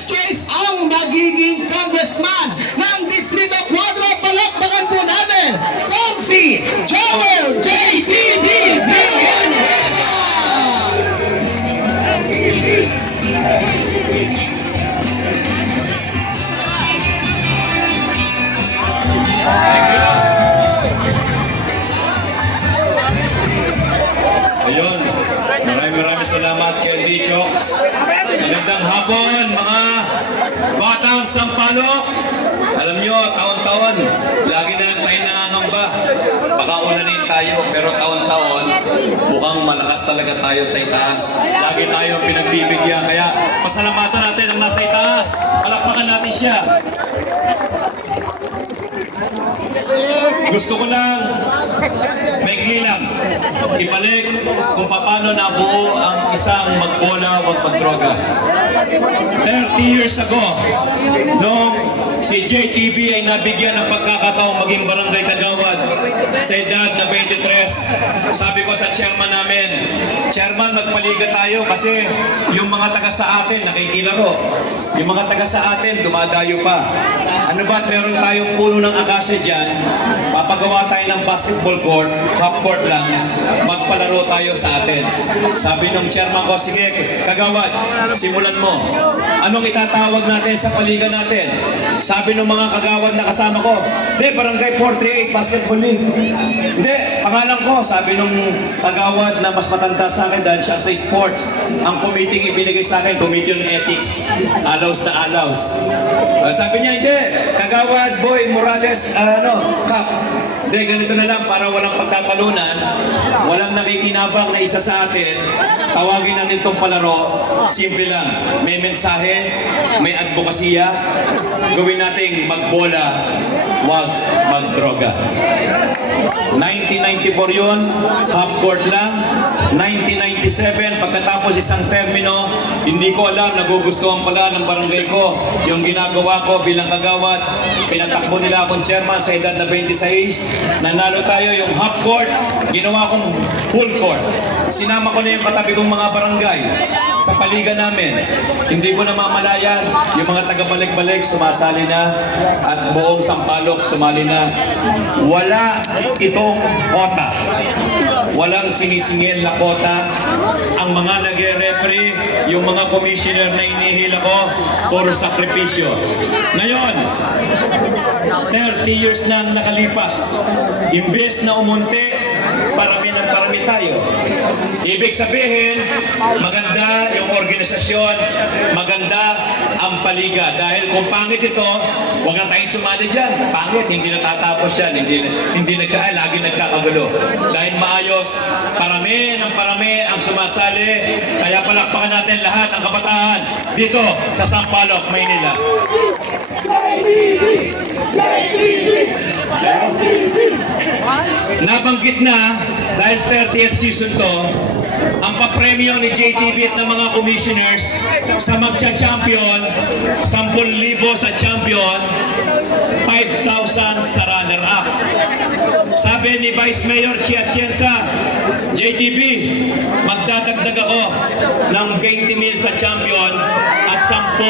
next case ang magiging congressman ng Distrito Cuadro. Palakpakan po natin kung si Joel JTB Villanueva! Ayun, maraming salamat Candy Chokes. Magandang hapon mga batang sampalok. Alam nyo, taon-taon, lagi na lang tayo nangangamba. Baka ulanin tayo, pero taon-taon, mukhang malakas talaga tayo sa itaas. Lagi tayo pinagbibigyan, kaya pasalamatan natin ang nasa itaas. Palakpakan natin siya. Gusto ko lang, maikli lang, ibalik kung paano nabuo ang isang magbola o magdroga. 30 years ago, nung si JTB ay nabigyan ng pagkakataong maging barangay kagawad sa edad na 23, sabi ko sa chairman namin, Chairman, magpaliga tayo kasi yung mga taga sa atin nakikilaro. Yung mga taga sa atin dumadayo pa. Ano ba, meron tayong puno ng akasya dyan, papagawa tayo ng basketball court, half court lang, magpalaro tayo sa atin. Sabi ng chairman ko, sige, kagawad, simulan mo. Anong itatawag natin sa paliga natin? Sabi ng mga kagawad na kasama ko, hindi, Barangay 438 Basketball League. Hindi, pangalan ko, sabi ng kagawad na mas matanda sa akin dahil siya sa sports. Ang committee ibinigay sa akin, Committee on Ethics, alaws na alaws. Sabi niya, hindi, kagawad, Boy Morales, Kap. Hindi, ganito na lang para walang pagtatalunan, walang nakikinabang na isa sa atin, tawagin natin itong palaro, simple lang, may mensahe, may advokasya, gawin nating magbola, wag magdroga. 1994 yun, half court lang. 1997, pagkatapos isang termino, hindi ko alam, nagugustuhan pala ng barangay ko yung ginagawa ko bilang kagawad. Pinatakbo nila akong chairman sa edad na 26. Nanalo tayo yung half court, ginawa kong full court. Sinama ko na yung katabi kong mga barangay sa paliga namin. Hindi ko na mamalayan, yung mga taga-balik-balik sumasali na at buong Sampaloc sumali na. Wala itong kota. Walang sinisingil na kota. Ang mga nagre-referee, yung mga commissioner na inihila ko, puro sakripisyo. Ngayon, 30 years na nakalipas. Imbes na umunti, parami ng parami tayo. Ibig sabihin, maganda yung organisasyon, maganda ang paliga. Dahil kung pangit ito, huwag na tayong sumali dyan. Pangit, hindi natatapos yan, hindi lagi nagkakagulo. Dahil maayos, parami ng parami ang sumasali. Kaya palakpakan natin lahat ang kabataan dito sa Sampaloc, Maynila. Nabanggit na, dahil 30th season to, ang papremyo ni JTB at ng mga commissioners sa magcha-champion, 10,000 sa champion, 5,000 sa runner-up. Sabi ni Vice Mayor Chia Atienza, JTB, magdadagdag ako ng 20,000 sa champion at 10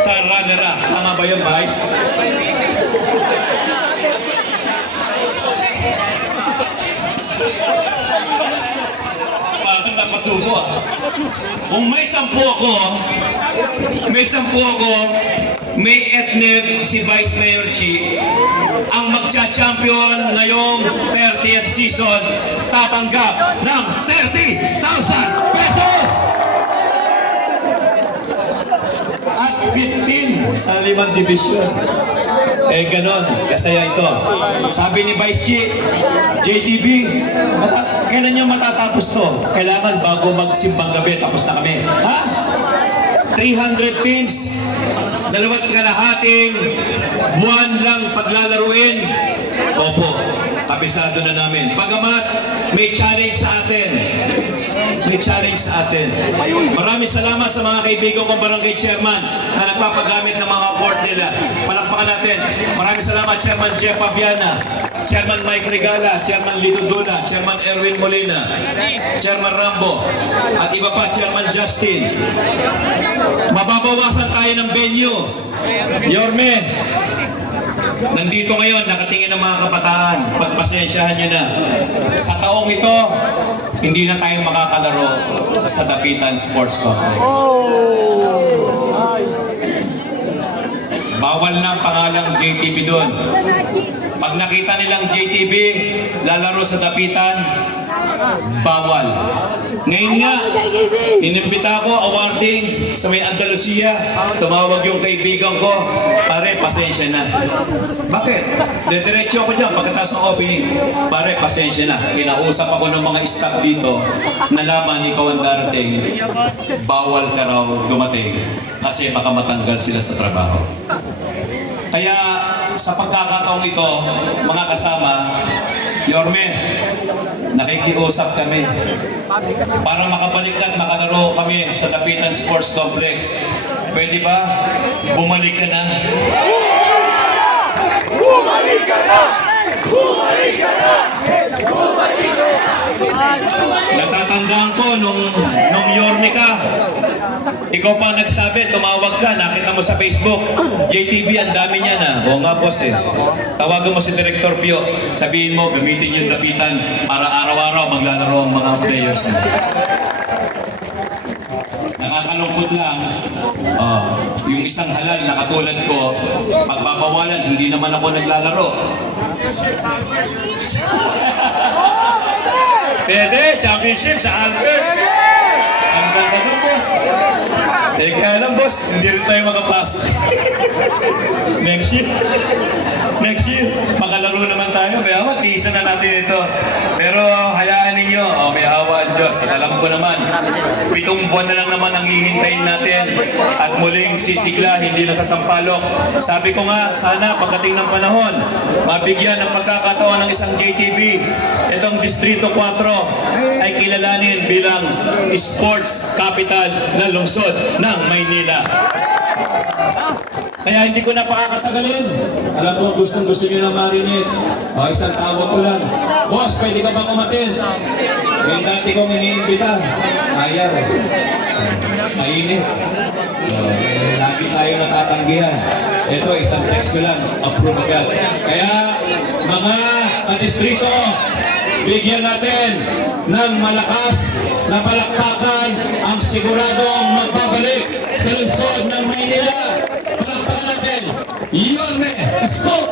sa runner-up. Tama ba yun, Vice? Bakit napasuko ah? Kung may 10 ako, may ethnic si Vice Mayor Chi, ang magcha-champion ngayong 30th season, tatanggap ng 30,000 pesos! At 15 sa 5 division. Eh ganon, kasaya ito. Sabi ni Vice Chi, JTB, kailan nyo matatapos to? Kailangan bago magsimbang gabi, tapos na kami. Ha? 300 pins, 2.5 buwan lang paglalaruin. Opo, kabisado na namin. Bagamat may challenge sa atin. Maraming salamat sa mga kaibigan kong barangay chairman na nagpapagamit ng mga board nila. Palakpakan natin. Maraming salamat Chairman Jeff Fabiana, Chairman Mike Regala, Chairman Lido Duna, Chairman Erwin Molina, Chairman Rambo, at iba pa, Chairman Justin. Mababawasan tayo ng venue. Yorme, nandito ngayon, nakatingin ang mga kabataan. Pagpasensyahan nyo na. Sa taong ito, hindi na tayo makakalaro sa Dapitan Sports Complex. Bawal na ang pangalang JTB doon. Pag nakita nilang JTB, lalaro sa Dapitan, bawal. Ngayon nga, inimbita ko awarding sa may Andalusia. Tumawag yung kaibigan ko, pare, pasensya na. Bakit? Diretso ako dyan pagkatapos ng opening. Pare, pasensya na. Kinausap ako ng mga staff dito, nalaman ikaw ang darating, bawal ka raw dumating kasi baka matanggal sila sa trabaho. Kaya sa pagkakataong ito, mga kasama, Yorme, nakikiusap kami para makabalik na at makalaro kami sa Dapitan Sports Complex. Pwede ba? Bumalik ka na? Bumalik ka na! Bumalik ka na! Bumalik ka na! Natatandaan ko nung Yorme ka, ikaw pa nagsabi, tumawag ka, nakita mo sa Facebook, JTB, ang dami niya na. Oo nga boss eh. Tawagan mo si Director Pio, sabihin mo, gamitin yung Dapitan para araw-araw maglalaro ang mga players mo. Nakakalungkot lang, yung isang halal na katulad ko, pagbabawalan, hindi naman ako naglalaro. Pwede, championship sa Albert. Ang ganda ng boss. Eh kaya lang boss, hindi rin tayo makapasok. Next year, makalaro naman tayo. May awa, tiisan na natin ito. Pero hayaan ninyo, may awa ang Diyos. At alam ko naman, 7 buwan na lang naman ang hihintayin natin. At muling sisigla, hindi na sa sampalok. Sabi ko nga, sana pagdating ng panahon, mabigyan ng pagkakataon ng isang JTB. Itong Distrito 4 ay kilalanin bilang sports capital ng lungsod ng Maynila. Kaya hindi ko na pakakatagalin. Alam mo, gustong-gusto nyo ng marinate. Isang tawag ko lang. Boss, pwede ka bang umatin? Yung dati kong iniimbita. Ayaw. Mainit. Lagi tayo natatanggihan. Ito, isang text ko lang. Approve agad. Kaya, mga kadistrito, bigyan natin ng malakas na palakpakan ang siguradong magbabalik sa lungsod ng Maynila. Palakpakan natin. Yorme! Scope!